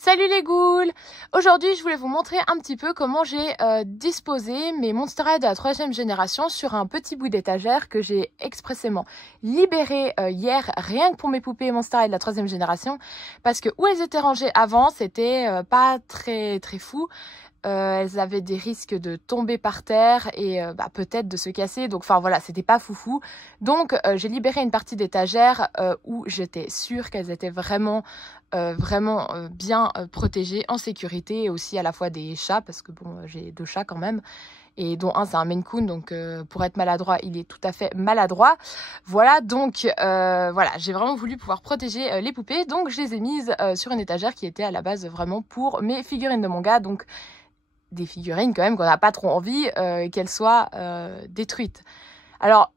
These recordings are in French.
Salut les ghouls! Aujourd'hui je voulais vous montrer un petit peu comment j'ai disposé mes Monster High de la 3e génération sur un petit bout d'étagère que j'ai expressément libéré hier rien que pour mes poupées Monster High de la 3e génération parce que où elles étaient rangées avant c'était pas très fou. Elles avaient des risques de tomber par terre et peut-être de se casser. Donc enfin voilà, c'était pas foufou. Donc j'ai libéré une partie d'étagère où j'étais sûre qu'elles étaient vraiment bien protégées, en sécurité, et aussi à la fois des chats, parce que bon, j'ai 2 chats quand même, et dont un c'est un Maine Coon, donc pour être maladroit, il est tout à fait maladroit. Voilà, donc voilà, j'ai vraiment voulu pouvoir protéger les poupées, donc je les ai mises sur une étagère qui était à la base vraiment pour mes figurines de manga, donc des figurines quand même qu'on n'a pas trop envie qu'elles soient détruites. Alors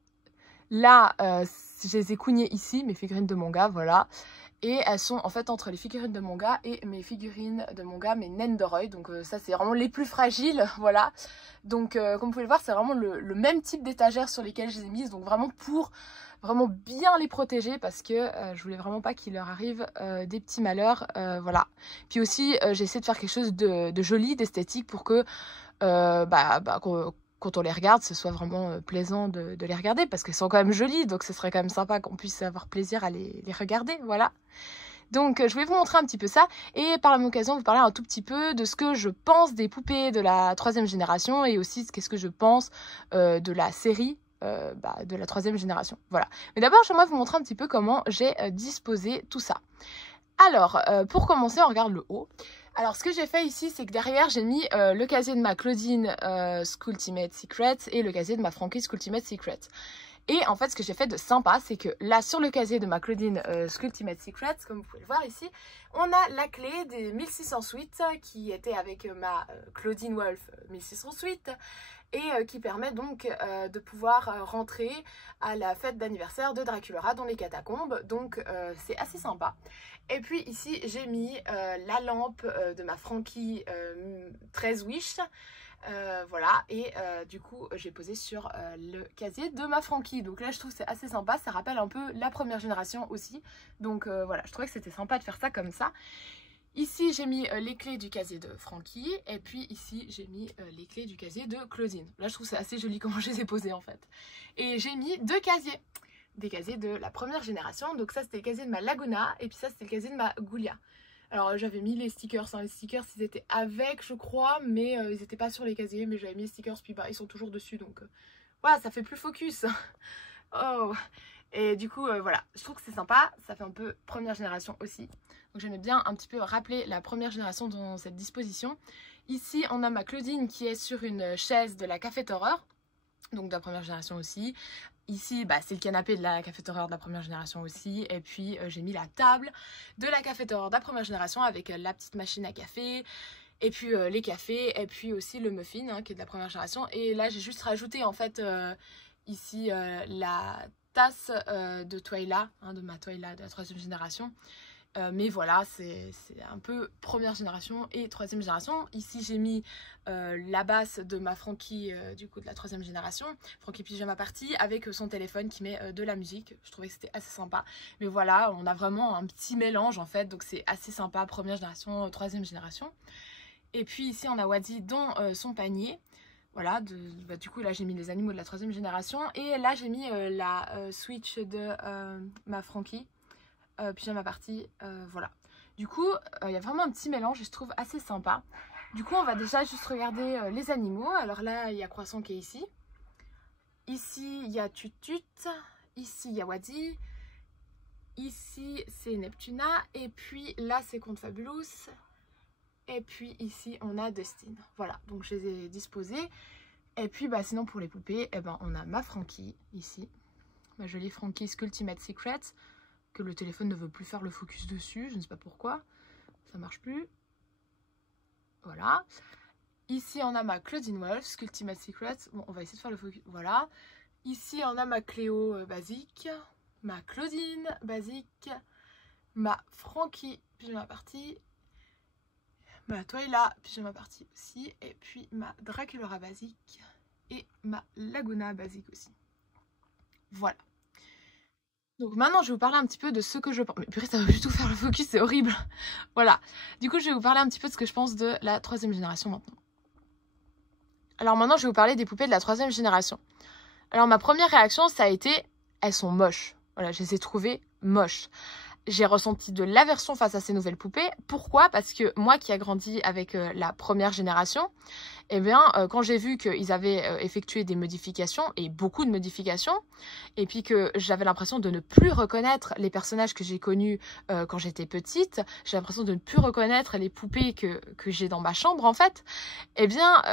là, je les ai cougnées ici, mes figurines de manga, voilà. Et elles sont en fait entre les figurines de manga et mes figurines de manga, mes Nendoroid. Donc ça c'est vraiment les plus fragiles, voilà. Donc comme vous pouvez le voir, c'est vraiment le même type d'étagère sur lesquelles je les ai mises. Donc vraiment pour vraiment bien les protéger parce que je voulais vraiment pas qu'il leur arrive des petits malheurs, voilà. Puis aussi j'ai essayé de faire quelque chose de joli, d'esthétique pour que quand on les regarde, ce soit vraiment plaisant de les regarder parce qu'elles sont quand même jolies, donc ce serait quand même sympa qu'on puisse avoir plaisir à les regarder, voilà. Donc je voulais vous montrer un petit peu ça et par la même occasion vous parler un tout petit peu de ce que je pense des poupées de la 3e génération et aussi qu'est-ce que je pense de la série de la 3e génération, voilà. Mais d'abord j'aimerais vous montrer un petit peu comment j'ai disposé tout ça. Alors, pour commencer, on regarde le haut. Alors, ce que j'ai fait ici, c'est que derrière, j'ai mis le casier de ma Claudine Skulltimate Secrets et le casier de ma Frankie Skulltimate Secrets. Et en fait, ce que j'ai fait de sympa, c'est que là, sur le casier de ma Claudine Skulltimate Secrets, comme vous pouvez le voir ici, on a la clé des 1608 qui était avec ma Claudine Wolf 1608 et qui permet donc de pouvoir rentrer à la fête d'anniversaire de Draculaura dans les catacombes. Donc, c'est assez sympa. Et puis ici, j'ai mis la lampe de ma Frankie 13 Wish. Voilà, et du coup j'ai posé sur le casier de ma Frankie. Donc là je trouve que c'est assez sympa, ça rappelle un peu la 1re génération aussi. Donc voilà, je trouvais que c'était sympa de faire ça comme ça. Ici j'ai mis les clés du casier de Frankie et puis ici j'ai mis les clés du casier de Claudine. Là je trouve c'est assez joli comment je les ai posées en fait. Et j'ai mis 2 casiers, des casiers de la 1re génération. Donc ça c'était le casier de ma Laguna et puis ça c'était le casier de ma Goulia. Alors j'avais mis les stickers, hein. Les stickers ils étaient avec je crois, mais ils n'étaient pas sur les casiers, mais j'avais mis les stickers puis ils sont toujours dessus, donc voilà, ça fait plus focus. Oh. Et du coup voilà, je trouve que c'est sympa, ça fait un peu 1re génération aussi. Donc j'aimais bien un petit peu rappeler la 1re génération dans cette disposition. Ici on a ma Claudine qui est sur une chaise de la Café Horreur, donc de la 1re génération aussi. Ici, c'est le canapé de la Café Horreur de la 1re génération aussi. Et puis, j'ai mis la table de la Café Horreur de la 1re génération avec la petite machine à café. Et puis, les cafés. Et puis aussi le muffin, hein, qui est de la 1re génération. Et là, j'ai juste rajouté, en fait, ici, la tasse de Twyla, hein, de ma Twyla de la 3e génération. Mais voilà, c'est un peu 1re génération et 3e génération. Ici j'ai mis la basse de ma Frankie du coup de la 3e génération, Frankie Pyjama Party, avec son téléphone qui met de la musique. Je trouvais que c'était assez sympa. Mais voilà, on a vraiment un petit mélange en fait, donc c'est assez sympa, 1re génération, 3e génération. Et puis ici on a Wadzi dans son panier. Voilà, du coup là j'ai mis les animaux de la 3e génération. Et là j'ai mis la Switch de ma Frankie. Pyjama Party, voilà. Du coup, il y a vraiment un petit mélange et je trouve assez sympa. Du coup, on va déjà juste regarder les animaux. Alors là, il y a Croissant qui est ici. Ici, il y a Tutut. Ici, il y a Wadzi. Ici, c'est Neptuna. Et puis là, c'est Confabulous. Et puis ici, on a Dustin. Voilà, donc je les ai disposés. Et puis, sinon, pour les poupées, on a ma Frankie, ici. Ma jolie Frankie Skulltimate Secrets. Que le téléphone ne veut plus faire le focus dessus, je ne sais pas pourquoi, ça marche plus. Voilà. Ici on a ma Claudine Wolf, Skulltimate Secrets, bon on va essayer de faire le focus, voilà. Ici on a ma Cléo basique, ma Claudine basique, ma Frankie Pyjama Party, ma Twyla Pyjama Party aussi, et puis ma Draculaura basique et ma Laguna basique aussi. Voilà. Donc maintenant, je vais vous parler un petit peu de ce que je pense. Mais purée, ça va plus du tout faire le focus, c'est horrible. Voilà. Du coup, je vais vous parler un petit peu de ce que je pense de la 3e génération maintenant. Alors maintenant, je vais vous parler des poupées de la 3e génération. Alors ma première réaction, ça a été, elles sont moches. Voilà, je les ai trouvées moches. J'ai ressenti de l'aversion face à ces nouvelles poupées. Pourquoi? Parce que moi qui ai grandi avec la première génération, eh bien, quand j'ai vu qu'ils avaient effectué des modifications, et beaucoup de modifications, et puis que j'avais l'impression de ne plus reconnaître les personnages que j'ai connus quand j'étais petite, j'ai l'impression de ne plus reconnaître les poupées que j'ai dans ma chambre, en fait, eh bien,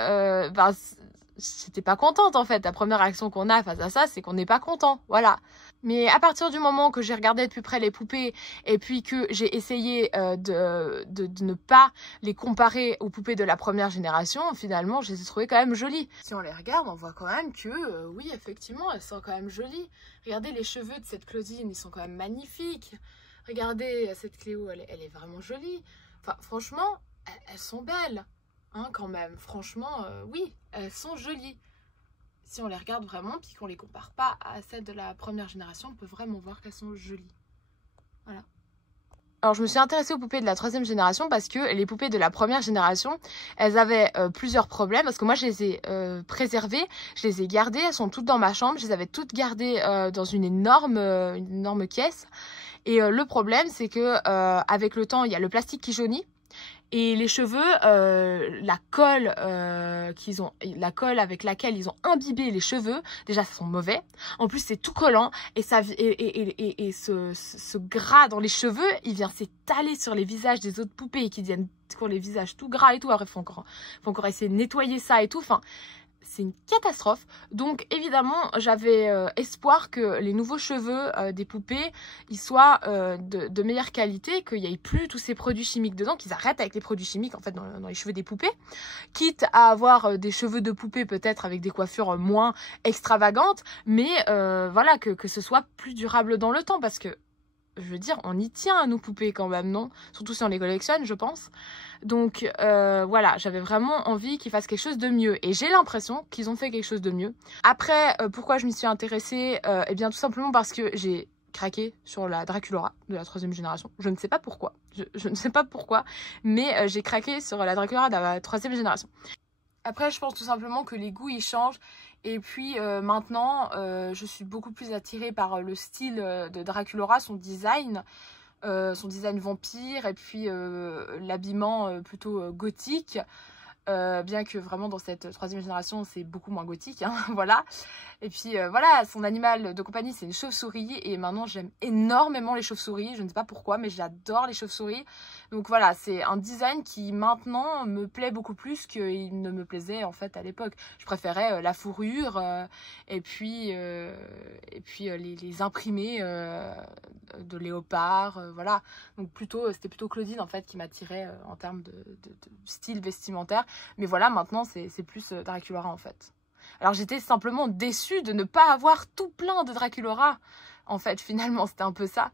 j'étais pas contente, en fait. La première réaction qu'on a face à ça, c'est qu'on n'est pas content, voilà. Mais à partir du moment que j'ai regardé de plus près les poupées et puis que j'ai essayé de ne pas les comparer aux poupées de la première génération, finalement, je les ai trouvées quand même jolies. Si on les regarde, on voit quand même que, oui, effectivement, elles sont quand même jolies. Regardez les cheveux de cette Claudine, ils sont quand même magnifiques. Regardez cette Cléo, elle est vraiment jolie. Enfin, franchement, elles sont belles, hein, quand même. Franchement, oui, elles sont jolies. Si on les regarde vraiment, puis qu'on les compare pas à celles de la première génération, on peut vraiment voir qu'elles sont jolies. Voilà. Alors je me suis intéressée aux poupées de la 3e génération parce que les poupées de la première génération, elles avaient plusieurs problèmes. Parce que moi je les ai préservées, je les ai gardées, elles sont toutes dans ma chambre. Je les avais toutes gardées dans une énorme caisse. Et le problème c'est que avec le temps, il y a le plastique qui jaunit. Et les cheveux, la colle avec laquelle ils ont imbibé les cheveux, déjà ça sent mauvais. En plus c'est tout collant et ce gras dans les cheveux, il vient s'étaler sur les visages des autres poupées qui ont les visages tout gras et tout. Après faut encore essayer de nettoyer ça et tout. Enfin, c'est une catastrophe. Donc évidemment, j'avais espoir que les nouveaux cheveux des poupées, ils soient de meilleure qualité, qu'il n'y ait plus tous ces produits chimiques dedans, qu'ils arrêtent avec les produits chimiques en fait dans les cheveux des poupées, quitte à avoir des cheveux de poupée peut-être avec des coiffures moins extravagantes, mais voilà, que ce soit plus durable dans le temps, parce que je veux dire, on y tient à nos poupées quand même, non? Surtout si on les collectionne, je pense. Donc voilà, j'avais vraiment envie qu'ils fassent quelque chose de mieux. Et j'ai l'impression qu'ils ont fait quelque chose de mieux. Après, pourquoi je m'y suis intéressée? Eh bien, tout simplement parce que j'ai craqué sur la Draculaura de la 3e génération. Je ne sais pas pourquoi. Je ne sais pas pourquoi. Mais j'ai craqué sur la Draculaura de la 3e génération. Après, je pense tout simplement que les goûts, ils changent. Et puis maintenant, je suis beaucoup plus attirée par le style de Draculaura, son design vampire, et puis l'habillement plutôt gothique. Bien que vraiment dans cette 3e génération c'est beaucoup moins gothique, hein, voilà. Et puis voilà, son animal de compagnie c'est une chauve-souris, et maintenant j'aime énormément les chauves-souris, je ne sais pas pourquoi mais j'adore les chauves-souris. Donc voilà, c'est un design qui maintenant me plaît beaucoup plus qu'il ne me plaisait en fait à l'époque. Je préférais la fourrure et puis les imprimés de léopard, voilà. Donc c'était plutôt Claudine en fait qui m'attirait en termes de style vestimentaire. Mais voilà, maintenant c'est plus Draculaura en fait. Alors j'étais simplement déçue de ne pas avoir tout plein de Draculaura. En fait, finalement, c'était un peu ça.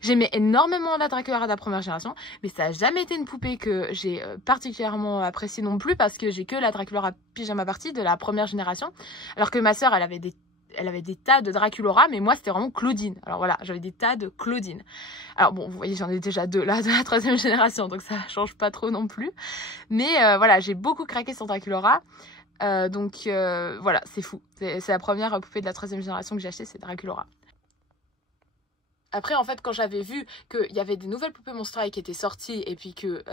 J'aimais énormément la Draculaura de la première génération, mais ça n'a jamais été une poupée que j'ai particulièrement appréciée non plus, parce que j'ai que la Draculaura pyjama party de la première génération. Alors que ma sœur, elle avait des tas de Draculaura, mais moi c'était vraiment Claudine. Alors voilà, j'avais des tas de Claudine. Alors bon, vous voyez, j'en ai déjà 2 là de la 3e génération, donc ça change pas trop non plus. Mais voilà, j'ai beaucoup craqué sur Draculaura. Donc voilà, c'est fou. C'est la première poupée de la 3e génération que j'ai achetée, c'est Draculaura. Après, en fait, quand j'avais vu qu'il y avait des nouvelles poupées Monster High qui étaient sorties, et puis que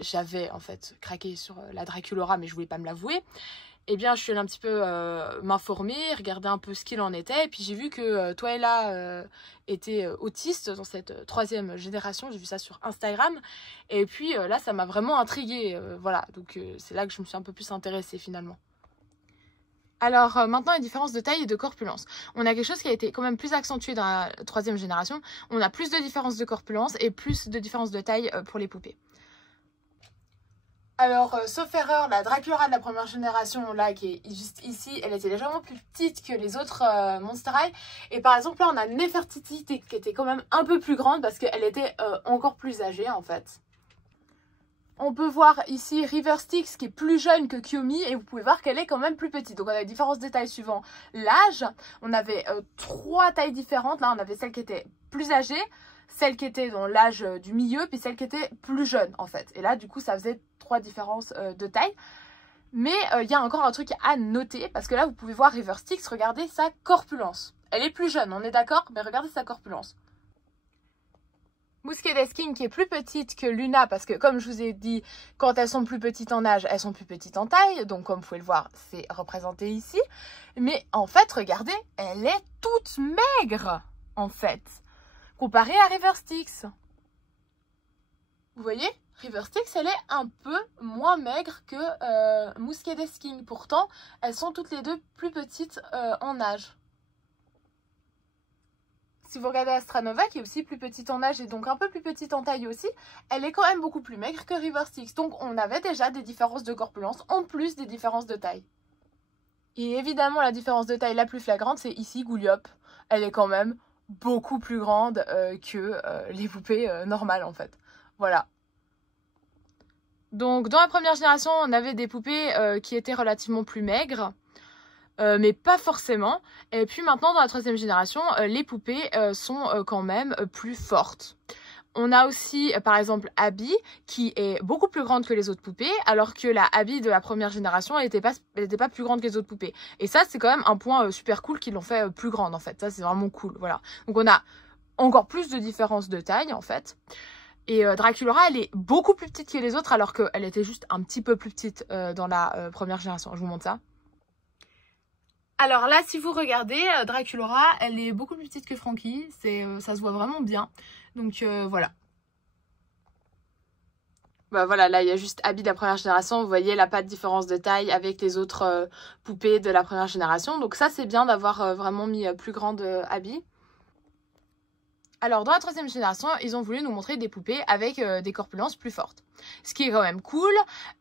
j'avais en fait craqué sur la Draculaura, mais je voulais pas me l'avouer, eh bien je suis allée un petit peu m'informer, regarder un peu ce qu'il en était, et puis j'ai vu que Twyla était autiste dans cette 3e génération. J'ai vu ça sur Instagram, et puis là ça m'a vraiment intriguée, voilà, donc c'est là que je me suis un peu plus intéressée finalement. Alors maintenant, les différences de taille et de corpulence. On a quelque chose qui a été quand même plus accentué dans la 3e génération. On a plus de différences de corpulence et plus de différences de taille pour les poupées. Alors, sauf erreur, la Draculaura de la première génération, là, qui est juste ici, elle était légèrement plus petite que les autres Monster High. Et par exemple, là, on a Nefertiti qui était quand même un peu plus grande parce qu'elle était encore plus âgée, en fait. On peut voir ici River Styx qui est plus jeune que Kiyomi et vous pouvez voir qu'elle est quand même plus petite. Donc on a des différences de taille suivant l'âge. On avait 3 tailles différentes. Là on avait celle qui était plus âgée, celle qui était dans l'âge du milieu, puis celle qui était plus jeune en fait. Et là du coup ça faisait 3 différences de taille. Mais il y a encore un truc à noter parce que là vous pouvez voir River Styx, regardez sa corpulence. Elle est plus jeune, on est d'accord, mais regardez sa corpulence. Muscadet King qui est plus petite que Luna parce que comme je vous ai dit, quand elles sont plus petites en âge, elles sont plus petites en taille. Donc comme vous pouvez le voir, c'est représenté ici. Mais en fait, regardez, elle est toute maigre en fait, comparée à River Styx. Vous voyez, River Styx, elle est un peu moins maigre que Muscadet King. Pourtant, elles sont toutes les deux plus petites en âge. Si vous regardez Astranova, qui est aussi plus petite en âge et donc un peu plus petite en taille aussi, elle est quand même beaucoup plus maigre que River Styx. Donc on avait déjà des différences de corpulence en plus des différences de taille. Et évidemment, la différence de taille la plus flagrante, c'est ici Gouliop. Elle est quand même beaucoup plus grande que les poupées normales en fait. Voilà. Donc dans la première génération, on avait des poupées qui étaient relativement plus maigres. Mais pas forcément. Et puis maintenant, dans la troisième génération, les poupées sont quand même plus fortes. On a aussi, par exemple, Abby, qui est beaucoup plus grande que les autres poupées, alors que la Abby de la première génération, elle était pas plus grande que les autres poupées. Et ça, c'est quand même un point super cool qu'ils l'ont fait plus grande, en fait. Ça, c'est vraiment cool, voilà. Donc on a encore plus de différences de taille, en fait. Et Draculaura, elle est beaucoup plus petite que les autres, alors qu'elle était juste un petit peu plus petite dans la première génération. Je vous montre ça. Alors là, si vous regardez, Draculaura, elle est beaucoup plus petite que Frankie. Ça se voit vraiment bien. Donc voilà. Bah voilà, là, il y a juste Abby de la première génération. Vous voyez, elle n'a pas de différence de taille avec les autres poupées de la première génération. Donc ça, c'est bien d'avoir vraiment mis plus grande Abby. Alors, dans la troisième génération, ils ont voulu nous montrer des poupées avec des corpulences plus fortes. Ce qui est quand même cool,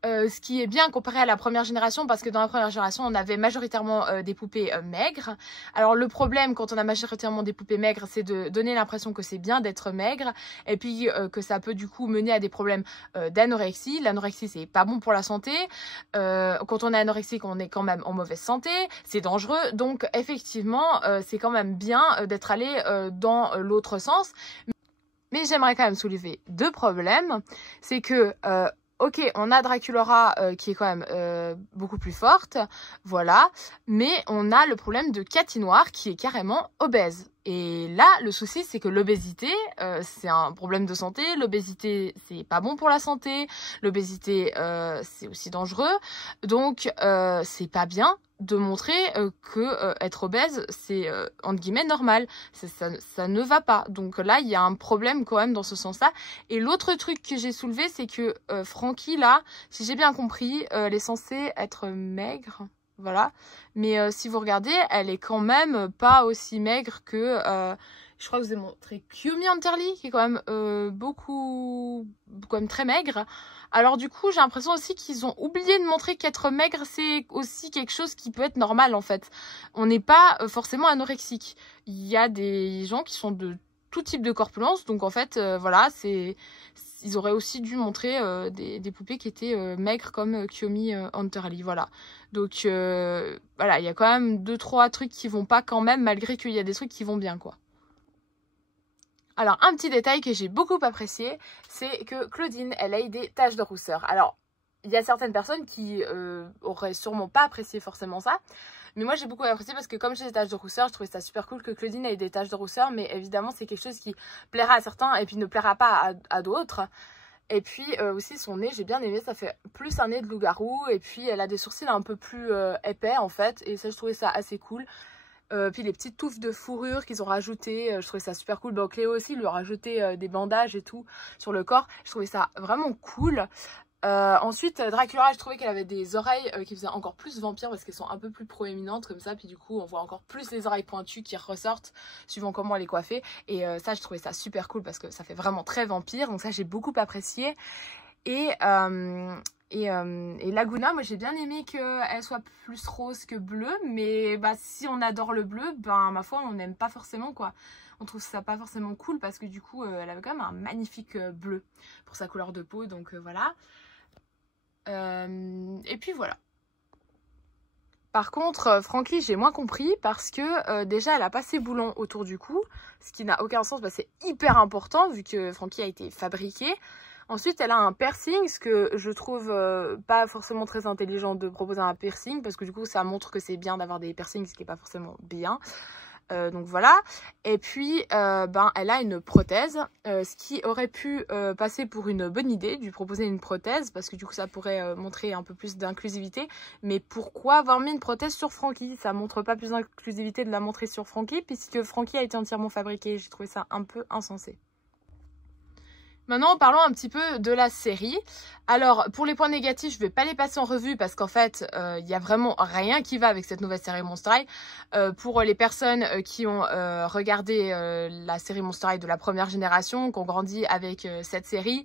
ce qui est bien comparé à la première génération, parce que dans la première génération, on avait majoritairement des poupées maigres. Alors, le problème, quand on a majoritairement des poupées maigres, c'est de donner l'impression que c'est bien d'être maigre, et puis que ça peut du coup mener à des problèmes d'anorexie. L'anorexie, c'est pas bon pour la santé. Quand on est anorexique, on est quand même en mauvaise santé, c'est dangereux. Donc, effectivement, c'est quand même bien d'être allé dans l'autre sens. Mais j'aimerais quand même soulever 2 problèmes. C'est que, ok, on a Draculaura qui est quand même beaucoup plus forte, voilà. Mais on a le problème de Cathy Noire qui est carrément obèse. Et là, le souci, c'est que l'obésité, c'est un problème de santé. L'obésité, c'est pas bon pour la santé. L'obésité, c'est aussi dangereux. Donc, c'est pas bien de montrer que être obèse, c'est entre guillemets normal. Ça ne va pas. Donc là, il y a un problème quand même dans ce sens-là. Et l'autre truc que j'ai soulevé, c'est que Frankie, là, si j'ai bien compris, elle est censée être maigre. Voilà. Mais si vous regardez, elle est quand même pas aussi maigre que... je crois que je vous ai montré Kiyomi Hunterly, qui est quand même quand même très maigre. Alors du coup, j'ai l'impression aussi qu'ils ont oublié de montrer qu'être maigre, c'est aussi quelque chose qui peut être normal en fait. On n'est pas forcément anorexique. Il y a des gens qui sont de tout type de corpulence, donc en fait, voilà, ils auraient aussi dû montrer des poupées qui étaient maigres comme Kiyomi Hunterly, voilà. Donc voilà, il y a quand même 2-3 trucs qui vont pas quand même, malgré qu'il y a des trucs qui vont bien, quoi. Alors, un petit détail que j'ai beaucoup apprécié, c'est que Claudine, elle a eu des taches de rousseur. Alors, il y a certaines personnes qui auraient sûrement pas apprécié forcément ça. Mais moi, j'ai beaucoup apprécié parce que comme j'ai des taches de rousseur, je trouvais ça super cool que Claudine ait des taches de rousseur. Mais évidemment, c'est quelque chose qui plaira à certains et puis ne plaira pas à d'autres. Et puis aussi son nez, j'ai bien aimé, ça fait plus un nez de loup-garou. Et puis elle a des sourcils un peu plus épais en fait. Et ça, je trouvais ça assez cool. Puis les petites touffes de fourrure qu'ils ont rajoutées, je trouvais ça super cool. Bon, Cléo aussi lui a rajouté des bandages et tout sur le corps. Je trouvais ça vraiment cool. Ensuite, Draculaura, je trouvais qu'elle avait des oreilles qui faisaient encore plus vampire parce qu'elles sont un peu plus proéminentes comme ça. Puis du coup, on voit encore plus les oreilles pointues qui ressortent suivant comment elle est coiffée. Et ça, je trouvais ça super cool parce que ça fait vraiment très vampire. Donc ça, j'ai beaucoup apprécié. Et Laguna, moi j'ai bien aimé qu'elle soit plus rose que bleue, mais bah, si on adore le bleu, ben ma foi on n'aime pas forcément quoi. on trouve ça pas forcément cool parce que du coup elle avait quand même un magnifique bleu pour sa couleur de peau, donc voilà. Et puis voilà. Par contre, Frankie, j'ai moins compris parce que déjà, elle a pas ses boulons autour du cou, ce qui n'a aucun sens. Bah, c'est hyper important vu que Frankie a été fabriqué. Ensuite, elle a un piercing, ce que je trouve pas forcément très intelligent de proposer un piercing parce que du coup, ça montre que c'est bien d'avoir des piercings, ce qui est pas forcément bien. Donc voilà. Et puis elle a une prothèse, ce qui aurait pu passer pour une bonne idée, de lui proposer une prothèse parce que du coup ça pourrait montrer un peu plus d'inclusivité. Mais pourquoi avoir mis une prothèse sur Frankie? Ça montre pas plus d'inclusivité de la montrer sur Frankie puisque Frankie a été entièrement fabriqué. J'ai trouvé ça un peu insensé. Maintenant, parlons un petit peu de la série. Alors, pour les points négatifs, je ne vais pas les passer en revue parce qu'en fait, il n'y a vraiment rien qui va avec cette nouvelle série Monster High. Pour les personnes qui ont regardé la série Monster High de la première génération, qui ont grandi avec cette série,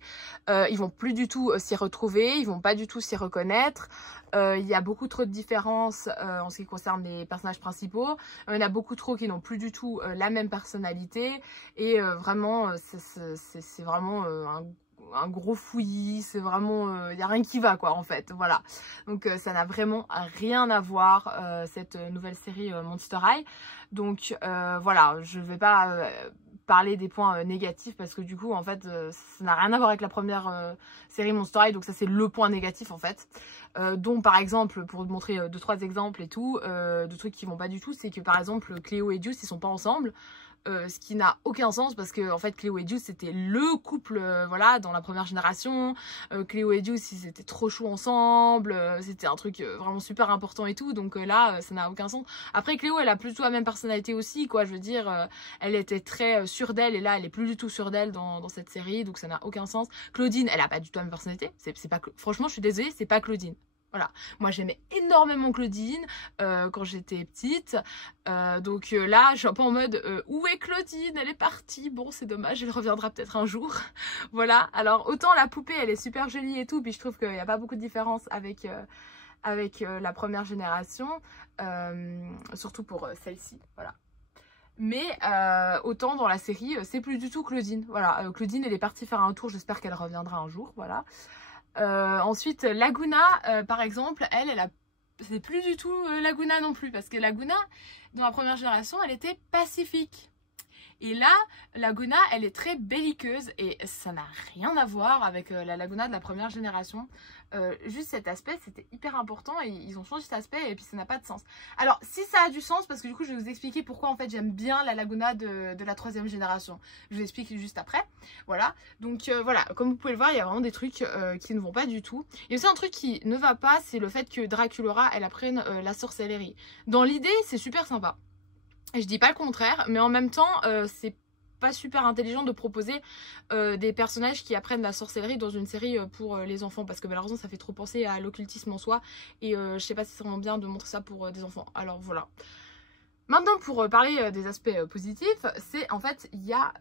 ils vont plus du tout s'y retrouver, ils vont pas du tout s'y reconnaître. Il y a beaucoup trop de différences en ce qui concerne les personnages principaux. Il y en a beaucoup trop qui n'ont plus du tout la même personnalité. Et vraiment, c'est vraiment un gros fouillis. C'est vraiment... Il n'y a rien qui va, quoi, en fait. Voilà. Donc, ça n'a vraiment rien à voir, cette nouvelle série Monster High. Donc, voilà. Je ne vais pas... parler des points négatifs parce que du coup en fait ça n'a rien à voir avec la première série Monster High, donc ça c'est le point négatif en fait, dont par exemple pour te montrer 2-3 exemples et tout de trucs qui vont pas du tout, c'est que par exemple Cléo et Deuce ils sont pas ensemble. Ce qui n'a aucun sens parce que en fait Cléo et Deuce c'était le couple voilà dans la première génération. Cléo et Deuce ils étaient trop chauds ensemble, c'était un truc vraiment super important et tout, donc là ça n'a aucun sens. Après Cléo elle a plutôt la même personnalité aussi quoi, je veux dire elle était très sûre d'elle et là elle est plus du tout sûre d'elle dans cette série, donc ça n'a aucun sens. Claudine elle a pas du tout la même personnalité, c'est pas franchement je suis désolée, c'est pas Claudine. Voilà, moi j'aimais énormément Claudine quand j'étais petite, donc là je suis un peu en mode où est Claudine? Elle est partie, bon c'est dommage, elle reviendra peut-être un jour. Voilà, alors autant la poupée elle est super jolie et tout, puis je trouve qu'il n'y a pas beaucoup de différence avec, la première génération, surtout pour celle-ci, voilà. Mais autant dans la série c'est plus du tout Claudine, voilà, Claudine elle est partie faire un tour, j'espère qu'elle reviendra un jour, voilà. Ensuite, Laguna, par exemple, c'est plus du tout Laguna non plus, parce que Laguna, dans la première génération, elle était pacifique. Et là, Laguna, elle est très belliqueuse et ça n'a rien à voir avec la Laguna de la première génération. Juste cet aspect, c'était hyper important et ils ont changé cet aspect et puis ça n'a pas de sens. Alors, si ça a du sens, parce que du coup, je vais vous expliquer pourquoi en fait j'aime bien la Laguna de la troisième génération. Je vous explique juste après. Voilà. Donc voilà, comme vous pouvez le voir, il y a vraiment des trucs qui ne vont pas du tout. Il y a aussi un truc qui ne va pas, c'est le fait que Draculaura, elle apprenne la sorcellerie. Dans l'idée, c'est super sympa. Et je dis pas le contraire, mais en même temps, c'est pas super intelligent de proposer des personnages qui apprennent la sorcellerie dans une série pour les enfants, parce que malheureusement ça fait trop penser à l'occultisme en soi, et je sais pas si c'est vraiment bien de montrer ça pour des enfants. Alors voilà. Maintenant pour parler des aspects positifs, c'est en fait il y a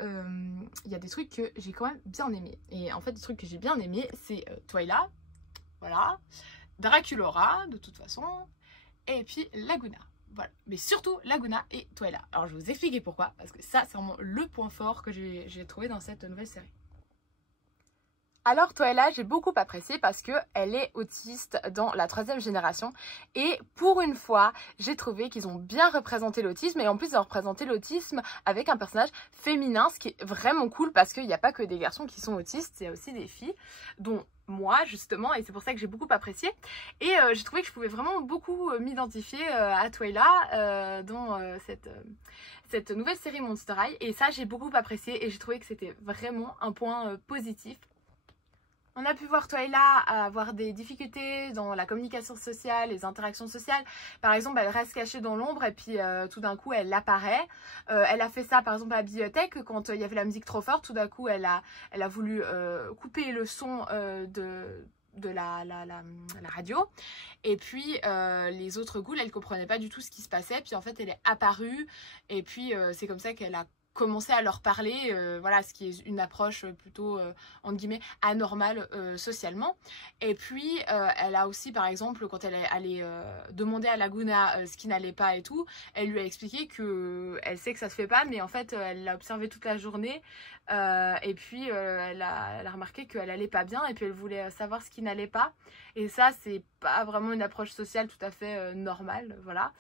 des trucs que j'ai quand même bien aimés. Et en fait des trucs que j'ai bien aimés, c'est Twyla, voilà, Draculaura de toute façon, et puis Laguna. Voilà, mais surtout Laguna et Twyla. Alors je vais vous expliquer pourquoi, parce que ça c'est vraiment le point fort que j'ai trouvé dans cette nouvelle série. Alors Twyla, j'ai beaucoup apprécié parce qu'elle est autiste dans la troisième génération. Et pour une fois, j'ai trouvé qu'ils ont bien représenté l'autisme. Et en plus, ils ont représenté l'autisme avec un personnage féminin, ce qui est vraiment cool parce qu'il n'y a pas que des garçons qui sont autistes, il y a aussi des filles, dont moi justement, et c'est pour ça que j'ai beaucoup apprécié. Et j'ai trouvé que je pouvais vraiment beaucoup m'identifier à Twyla dans cette nouvelle série Monster High. Et ça, j'ai beaucoup apprécié et j'ai trouvé que c'était vraiment un point positif. On a pu voir Twyla avoir des difficultés dans la communication sociale, les interactions sociales. Par exemple, elle reste cachée dans l'ombre et puis tout d'un coup, elle apparaît. Elle a fait ça par exemple à la bibliothèque quand il y avait la musique trop forte. Tout d'un coup, elle a voulu couper le son de la radio. Et puis les autres ghouls, elles ne comprenaient pas du tout ce qui se passait. Puis en fait, elle est apparue et puis c'est comme ça qu'elle a commencer à leur parler, voilà, ce qui est une approche plutôt, entre guillemets, anormale socialement. Et puis, elle a aussi, par exemple, quand elle allait demander à Laguna ce qui n'allait pas et tout, elle lui a expliqué que elle sait que ça se fait pas, mais en fait, elle l'a observé toute la journée. Et puis, elle a remarqué qu'elle allait pas bien et puis elle voulait savoir ce qui n'allait pas. Et ça, c'est pas vraiment une approche sociale tout à fait normale, voilà.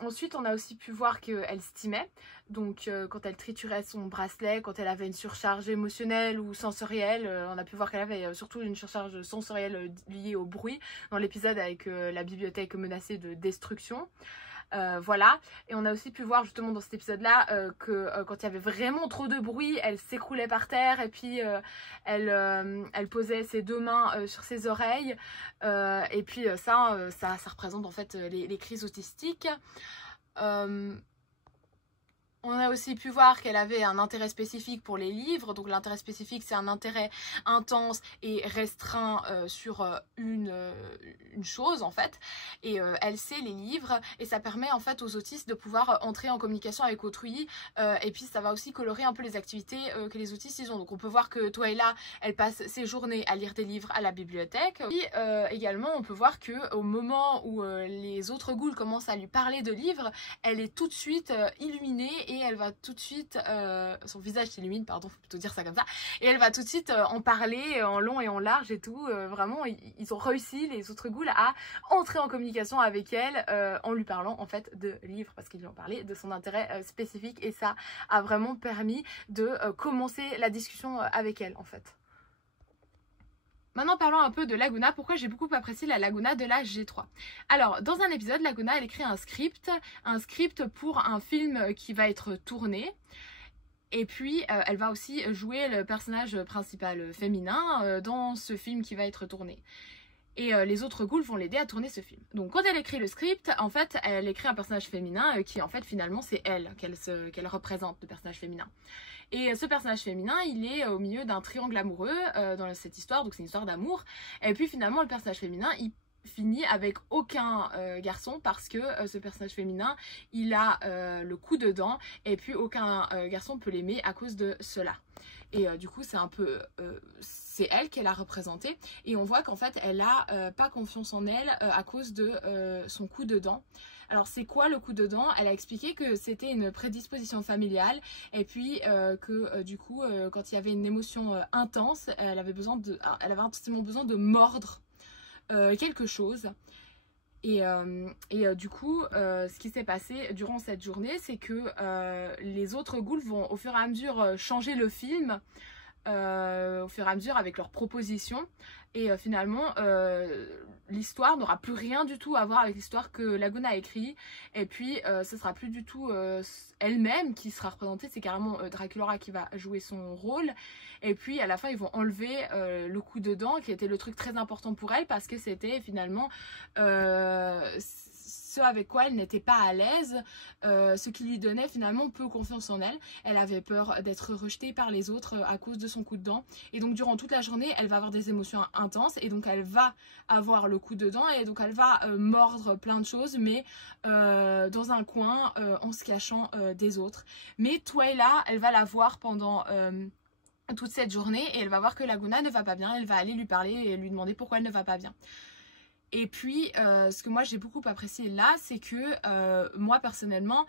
Ensuite, on a aussi pu voir qu'elle stimait, donc quand elle triturait son bracelet, quand elle avait une surcharge émotionnelle ou sensorielle, on a pu voir qu'elle avait surtout une surcharge sensorielle liée au bruit dans l'épisode avec la bibliothèque menacée de destruction. Voilà, et on a aussi pu voir justement dans cet épisode là que quand il y avait vraiment trop de bruit, elle s'écroulait par terre et puis elle posait ses deux mains sur ses oreilles et puis ça représente en fait les crises autistiques. On a aussi pu voir qu'elle avait un intérêt spécifique pour les livres. Donc l'intérêt spécifique, c'est un intérêt intense et restreint sur une chose en fait. Et elle sait les livres et ça permet en fait aux autistes de pouvoir entrer en communication avec autrui. Et puis ça va aussi colorer un peu les activités que les autistes ils ont. Donc on peut voir que Twyla, elle passe ses journées à lire des livres à la bibliothèque. Et également on peut voir que au moment où les autres ghouls commencent à lui parler de livres, elle est tout de suite illuminée. Et elle va tout de suite, son visage s'illumine, pardon, faut plutôt dire ça comme ça, et elle va tout de suite en parler en long et en large et tout, vraiment, ils ont réussi, les autres ghouls, à entrer en communication avec elle en lui parlant en fait de livres, parce qu'ils lui ont parlé de son intérêt spécifique, et ça a vraiment permis de commencer la discussion avec elle en fait. Maintenant parlons un peu de Laguna, pourquoi j'ai beaucoup apprécié la Laguna de la G3. Alors dans un épisode, Laguna elle écrit un script pour un film qui va être tourné. Et puis elle va aussi jouer le personnage principal féminin dans ce film qui va être tourné. Et les autres ghouls vont l'aider à tourner ce film. Donc quand elle écrit le script, en fait elle écrit un personnage féminin qui en fait finalement c'est elle qu'elle représente, le personnage féminin. Et ce personnage féminin, il est au milieu d'un triangle amoureux dans cette histoire, donc c'est une histoire d'amour. Et puis finalement, le personnage féminin, il finit avec aucun garçon parce que ce personnage féminin, il a le coup de dent et puis aucun garçon peut l'aimer à cause de cela. Et du coup, c'est un peu... c'est elle qu'elle a représentée. Et on voit qu'en fait, elle a pas confiance en elle à cause de son coup de dent. Alors c'est quoi le coup de dent? Elle a expliqué que c'était une prédisposition familiale et puis que du coup quand il y avait une émotion intense, elle avait intensément besoin de mordre quelque chose. Et du coup, ce qui s'est passé durant cette journée, c'est que les autres ghouls vont au fur et à mesure changer le film, au fur et à mesure avec leurs propositions. Et finalement, l'histoire n'aura plus rien du tout à voir avec l'histoire que Laguna a écrit. Et puis, ce sera plus du tout elle-même qui sera représentée. C'est carrément Draculaura qui va jouer son rôle. Et puis, à la fin, ils vont enlever le coup de dent, qui était le truc très important pour elle, parce que c'était finalement... ce avec quoi elle n'était pas à l'aise, ce qui lui donnait finalement peu confiance en elle. Elle avait peur d'être rejetée par les autres à cause de son coup de dent. Et donc durant toute la journée, elle va avoir des émotions intenses et donc elle va avoir le coup de dent et donc elle va mordre plein de choses, mais dans un coin en se cachant des autres. Mais Twyla, elle va la voir pendant... toute cette journée et elle va voir que Laguna ne va pas bien. Elle va aller lui parler et lui demander pourquoi elle ne va pas bien. Et puis, ce que moi j'ai beaucoup apprécié là, c'est que moi personnellement,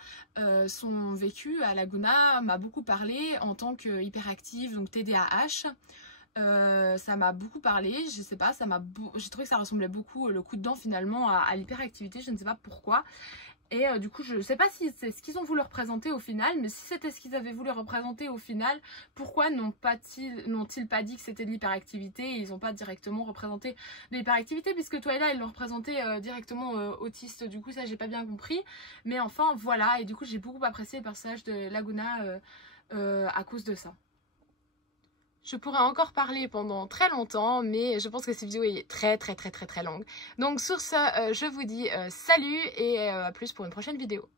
son vécu à Laguna m'a beaucoup parlé en tant qu'hyperactive, donc TDAH. Ça m'a beaucoup parlé, je sais pas, j'ai trouvé que ça ressemblait beaucoup le coup de dent finalement à l'hyperactivité, je ne sais pas pourquoi. Et du coup, je ne sais pas si c'est ce qu'ils ont voulu représenter au final, mais si c'était ce qu'ils avaient voulu représenter au final, pourquoi n'ont-ils pas dit que c'était de l'hyperactivité et ils n'ont pas directement représenté de l'hyperactivité, puisque Twyla, ils l'ont représenté directement autiste, du coup ça j'ai pas bien compris. Mais enfin voilà, et du coup j'ai beaucoup apprécié le personnage de Laguna à cause de ça. Je pourrais encore parler pendant très longtemps, mais je pense que cette vidéo est très longue. Donc sur ce, je vous dis salut et à plus pour une prochaine vidéo.